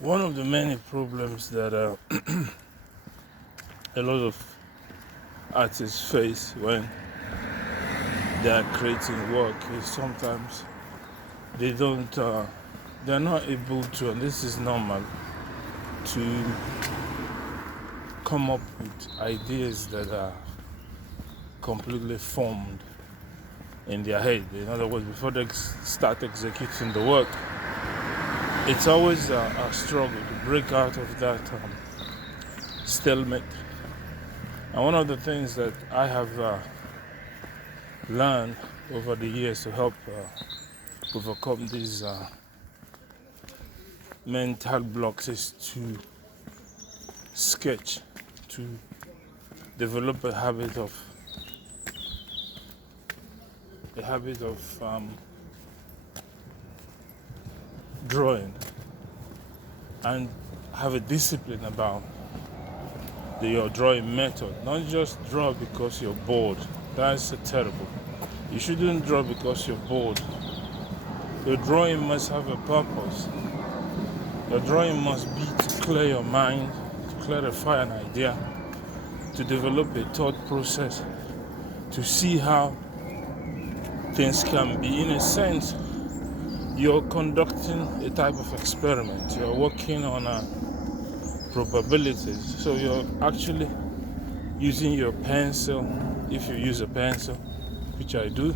One of the many problems that a lot of artists face when they are creating work is sometimes they don't, they're not able to, and this is normal, to come up with ideas that are completely formed in their head. In other words, before they start executing the work, it's always a struggle to break out of that stalemate. And one of the things that I have learned over the years to help overcome these mental blocks is to sketch, to develop a habit of drawing, and have a discipline about your drawing method. Not just draw because you're bored. That's terrible. You shouldn't draw because you're bored. Your drawing must have a purpose. Your drawing must be to clear your mind, to clarify an idea, to develop a thought process, to see how things can be. In a sense, you're conducting a type of experiment. You're working on probabilities. So you're actually using your pencil, if you use a pencil, which I do,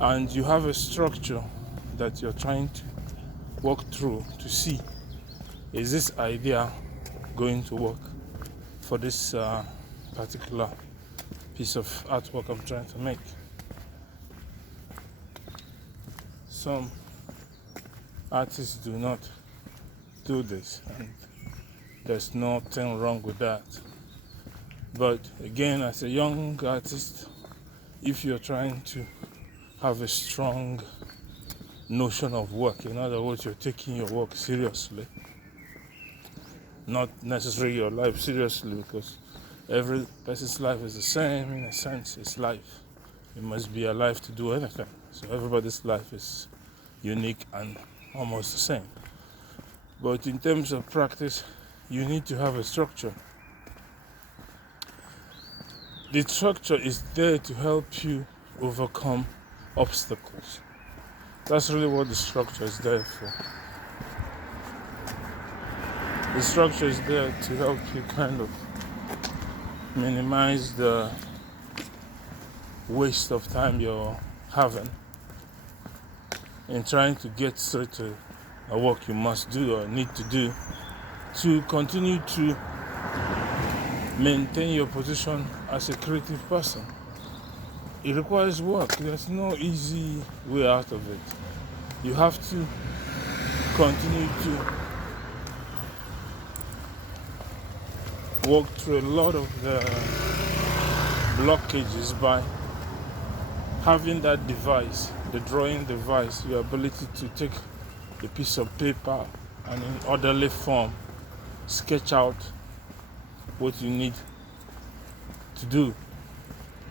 and you have a structure that you're trying to walk through to see, is this idea going to work for this particular piece of artwork I'm trying to make. Some artists do not do this, and there's nothing wrong with that. But again, as a young artist, if you're trying to have a strong notion of work, in other words, you're taking your work seriously, not necessarily your life seriously, because every person's life is the same. In a sense, it's life. It must be alive to do anything. So everybody's life is unique and almost the same. But in terms of practice, you need to have a structure. The structure is there to help you overcome obstacles. That's really what the structure is there for. The structure is there to help you kind of minimize the waste of time you're having in trying to get straight to a work you must do or need to do to continue to maintain your position as a creative person. It requires work. There's no easy way out of it. You have to continue to walk through a lot of the blockages by having that device, the drawing device, your ability to take a piece of paper and in orderly form sketch out what you need to do.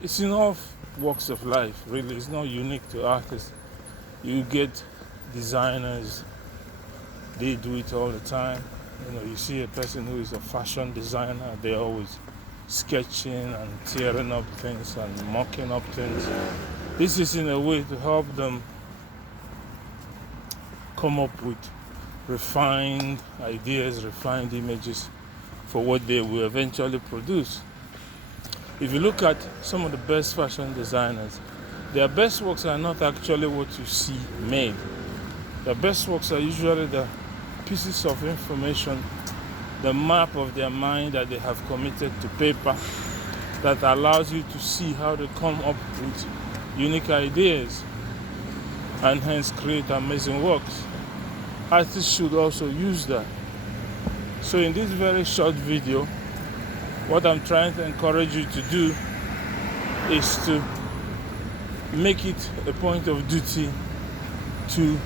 It's in all walks of life, really. It's not unique to artists. You get designers, they do it all the time. You see a person who is a fashion designer, they're always sketching and tearing up things and mocking up things. This is in a way to help them come up with refined ideas, refined images for what they will eventually produce. If you look at some of the best fashion designers, their best works are not actually what you see made. Their best works are usually the pieces of information, the map of their mind that they have committed to paper that allows you to see how they come up with unique ideas and hence create amazing works. Artists should also use that. So in this very short video, what I'm trying to encourage you to do is to make it a point of duty to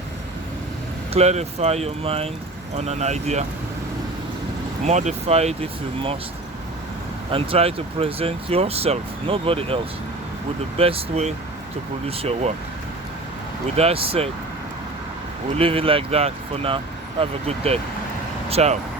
clarify your mind on an idea, modify it if you must, and try to present yourself, nobody else, with the best way to produce your work. With that said, we'll leave it like that for now. Have a good day. Ciao.